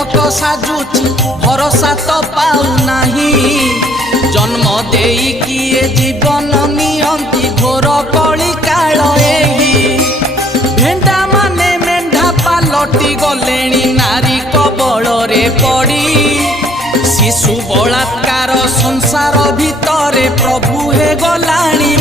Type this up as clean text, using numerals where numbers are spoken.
सेवक साजुची भरोसा तो पाऊ नहीं जन्म देई किए जीवन नियंती घोर कली काल एही भेंडा माने मेंढा पालटी गलेणी नारी कबल रे पड़ी शिशु बलात्कार संसार भितरे प्रभु हे गलाणी